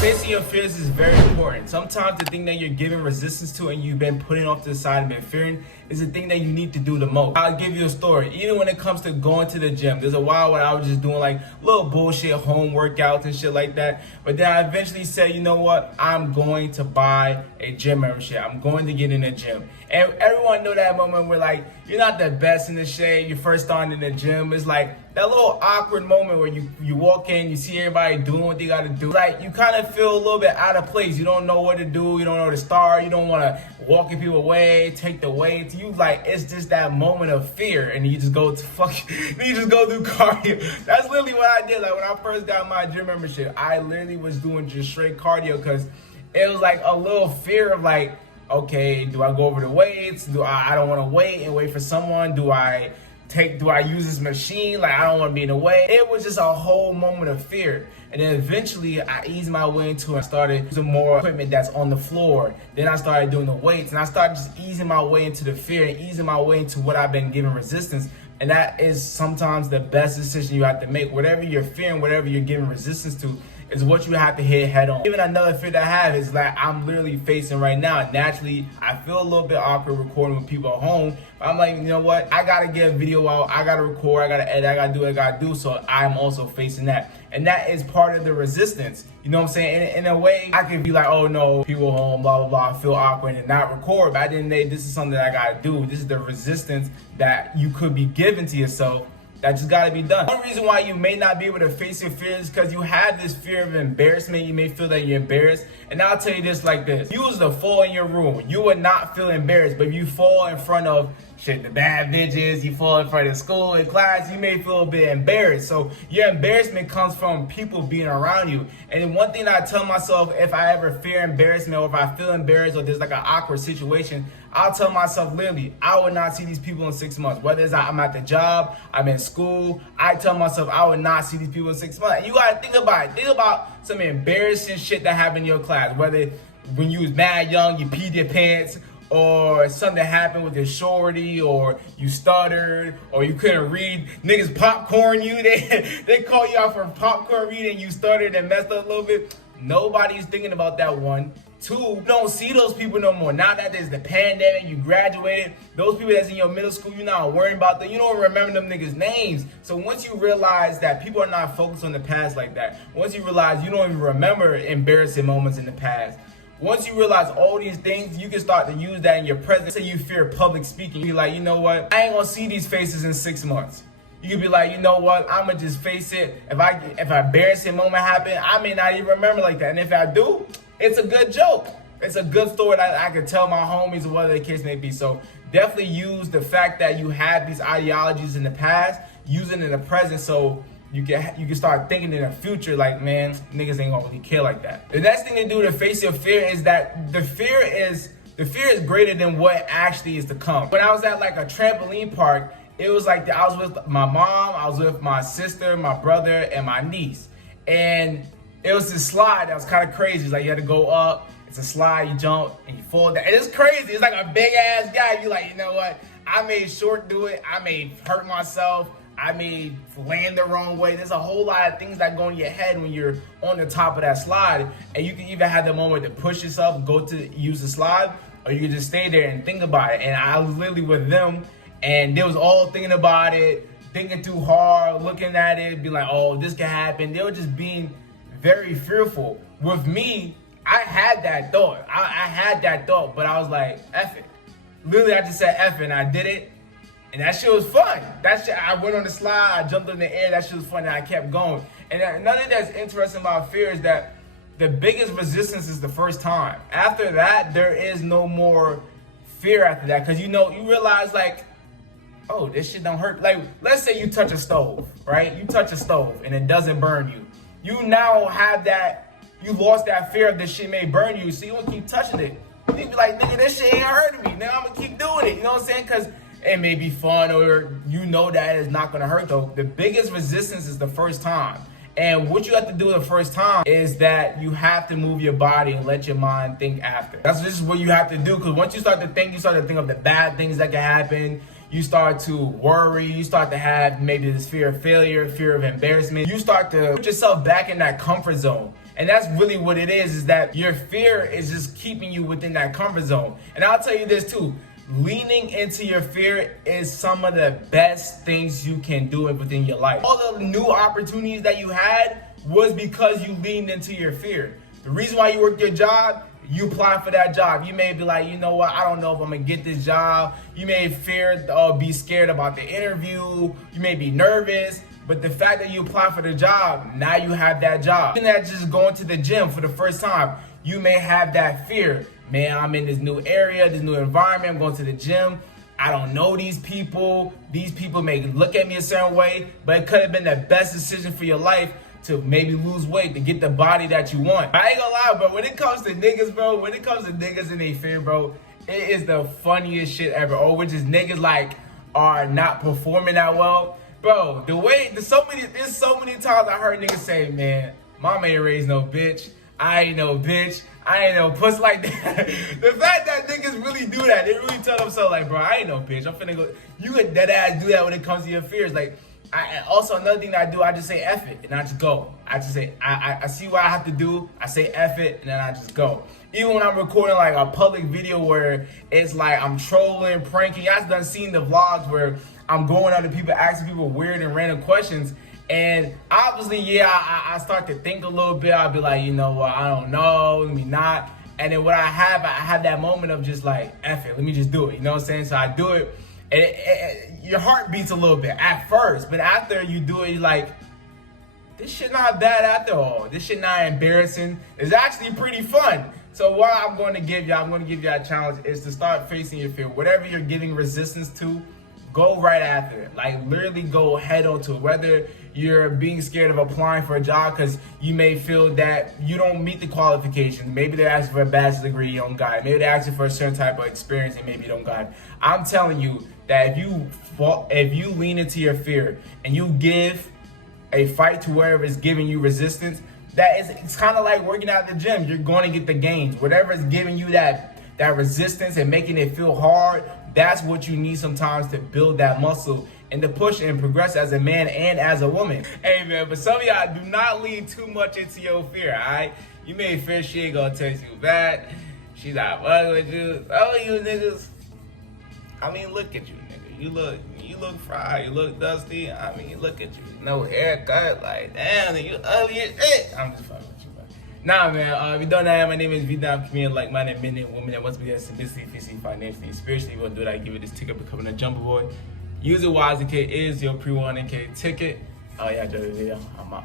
Facing your fears is very important. Sometimes the thing that you're giving resistance to and you've been putting off to the side and been fearing is the thing that you need to do the most. I'll give you a story. Even when it comes to going to the gym, there's a while where I was just doing like little bullshit home workouts and shit like that. But then I eventually said, you know what? I'm going to buy a gym membership. I'm going to get in the gym. And everyone know that moment where like, you're not the best in the shade. You're first starting in the gym. It's like that little awkward moment where you walk in, you see everybody doing what they got to do. Like you kind of feel a little bit out of place. You don't know what to do. You don't know where to start. You don't want to walk people away, take the weights. You like, it's just that moment of fear, and you just go to you just go do cardio. That's literally what I did. Like when I first got my gym membership, I literally was doing just straight cardio because it was like a little fear of like, okay, do I go over the weights? I don't want to wait for someone? Do I use this machine? Like, I don't want to be in the way. It was just a whole moment of fear. And then eventually I eased my way into it. I started using more equipment that's on the floor. Then I started doing the weights, and I started just easing my way into the fear and easing my way into what I've been giving resistance. And that is sometimes the best decision you have to make. Whatever you're fearing, whatever you're giving resistance to, is what you have to hit head on. Even another fear that I have is like I'm literally facing right now. Naturally, I feel a little bit awkward recording with people at home. But I'm like, you know what? I gotta get a video out. I gotta record. I gotta edit. I gotta do what I gotta do. So I'm also facing that. And that is part of the resistance. You know what I'm saying? In a way, I could be like, oh no, people home, blah, blah, blah. I feel awkward and not record. But at the end of the day, this is something that I gotta do. This is the resistance that you could be giving to yourself. That just gotta be done. One reason why you may not be able to face your fears is because you have this fear of embarrassment. You may feel that you're embarrassed. And I'll tell you this like this. If you was to fall in your room, you would not feel embarrassed. But if you fall in front of shit, the bad bitches, you fall in front of school and class, you may feel a bit embarrassed. So your embarrassment comes from people being around you. And one thing that I tell myself, if I ever fear embarrassment or if I feel embarrassed or there's like an awkward situation, I'll tell myself literally, I would not see these people in 6 months. Whether it's I'm at the job, I'm in school, I tell myself I would not see these people in 6 months. And you gotta think about it. Think about some embarrassing shit that happened in your class. Whether when you was mad young, you peed your pants, or something happened with your shorty, or you stuttered, or you couldn't read. Niggas popcorn you. They call you out for popcorn reading, you stuttered and messed up a little bit. Nobody's thinking about that one. Two, you don't see those people no more. Now that there's the pandemic, you graduated, those people that's in your middle school, you're not worrying about them. You don't remember them niggas' names. So once you realize that people are not focused on the past like that, once you realize you don't even remember embarrassing moments in the past, once you realize all these things, you can start to use that in your present. Say you fear public speaking, you're like, you know what? I ain't gonna see these faces in 6 months. You can be like, you know what? I'ma just face it. If an embarrassing moment happen, I may not even remember like that. And if I do, it's a good joke. It's a good story that I can tell my homies or whatever the case may be. So definitely use the fact that you had these ideologies in the past, use it in the present so you can start thinking in the future like, man, niggas ain't gonna really care like that. The next thing to do to face your fear is that the fear is greater than what actually is to come. When I was at like a trampoline park, it was like I was with my mom, I was with my sister, my brother, and my niece. And it was this slide that was kind of crazy. It's like you had to go up, it's a slide, you jump, and you fall down. And it's crazy. It's like a big ass guy. You're like, you know what? I may short do it. I may hurt myself. I may land the wrong way. There's a whole lot of things that go in your head when you're on the top of that slide. And you can even have the moment to push yourself, go to use the slide, or you can just stay there and think about it. And I was literally with them, and they was all thinking about it, thinking too hard, looking at it, be like, oh, this can happen. They were just being very fearful. With me, I had that thought. I had that thought, but I was like, F it. Literally, I just said F it, and I did it. And that shit was fun. That shit, I went on the slide, I jumped in the air, that shit was fun, and I kept going. And another thing that's interesting about fear is that the biggest resistance is the first time. After that, there is no more fear after that. Because you realize like, oh, this shit don't hurt. Like, let's say you touch a stove, right? You touch a stove and it doesn't burn you. You now have that, you lost that fear of this shit may burn you, so you won't keep touching it. You be like, nigga, this shit ain't hurting me. Now I'm gonna keep doing it, you know what I'm saying? Because it may be fun or you know that it's not gonna hurt though. The biggest resistance is the first time. And what you have to do the first time is that you have to move your body and let your mind think after. That's just what you have to do, because once you start to think, of the bad things that can happen. You start to worry, you start to have maybe this fear of failure, fear of embarrassment. You start to put yourself back in that comfort zone. And that's really what it is that your fear is just keeping you within that comfort zone. And I'll tell you this too, leaning into your fear is some of the best things you can do within your life. All the new opportunities that you had was because you leaned into your fear. The reason why you work your job, you apply for that job. You may be like, you know what, I don't know if I'm gonna get this job. You may be scared about the interview. You may be nervous. But the fact that you apply for the job, now you have that job. Even that just going to the gym for the first time, you may have that fear. Man, I'm in this new area, this new environment, I'm going to the gym. I don't know these people. These people may look at me a certain way, but it could have been the best decision for your life to maybe lose weight, to get the body that you want. I ain't gonna lie, bro, when it comes to niggas, bro, when it comes to niggas and they fear, bro, it is the funniest shit ever. Or which is niggas like are not performing that well. Bro, there's so many times I heard niggas say, man, mama ain't raised no bitch. I ain't no bitch. I ain't no puss like that. The fact that niggas really do that, they really tell themselves like, bro, I ain't no bitch. I'm finna go. You could dead ass do that when it comes to your fears. Like, also another thing that I do, I just say F it and I just go. I just say, I see what I have to do. I say F it and then I just go. Even when I'm recording like a public video where it's like I'm trolling, pranking. You guys done seen the vlogs where I'm going out to people, asking people weird and random questions. And obviously, yeah, I start to think a little bit. I'll be like, you know what, I don't know, let me not. And then what I have that moment of just like, F it, let me just do it. You know what I'm saying? So I do it, and your heart beats a little bit at first. But after you do it, you're like, this shit not bad after all. This shit not embarrassing. It's actually pretty fun. So what I'm going to give y'all a challenge is to start facing your fear. Whatever you're giving resistance to, go right after it. Like literally go head on to it. Whether you're being scared of applying for a job because you may feel that you don't meet the qualifications. Maybe they're asking for a bachelor's degree, you don't got it. Maybe they're asking for a certain type of experience and maybe you don't got it. I'm telling you that if you lean into your fear and you give a fight to wherever is giving you resistance, it's kind of like working out at the gym. You're going to get the gains. Whatever is giving you that resistance and making it feel hard, that's what you need sometimes to build that muscle and to push and progress as a man and as a woman. Hey man, but some of y'all do not lean too much into your fear, alright? You may fear she ain't gonna text you back. She's not fucking with you. Oh, you niggas. I mean, look at you, nigga. You look fried. You look dusty. I mean, look at you. No haircut. Like, damn, you ugly as shit. I'm just fucking with you, man. Nah, man. If you don't know, my name is vDunkk. Comedian, like-minded men and women that wants to be simplicity, physically, financially, spiritually. We're gonna do that. Give it this ticket, becoming a jumper boy. Use it wisely. K is your pre-1K ticket. Oh yeah, enjoy the video. I'm out.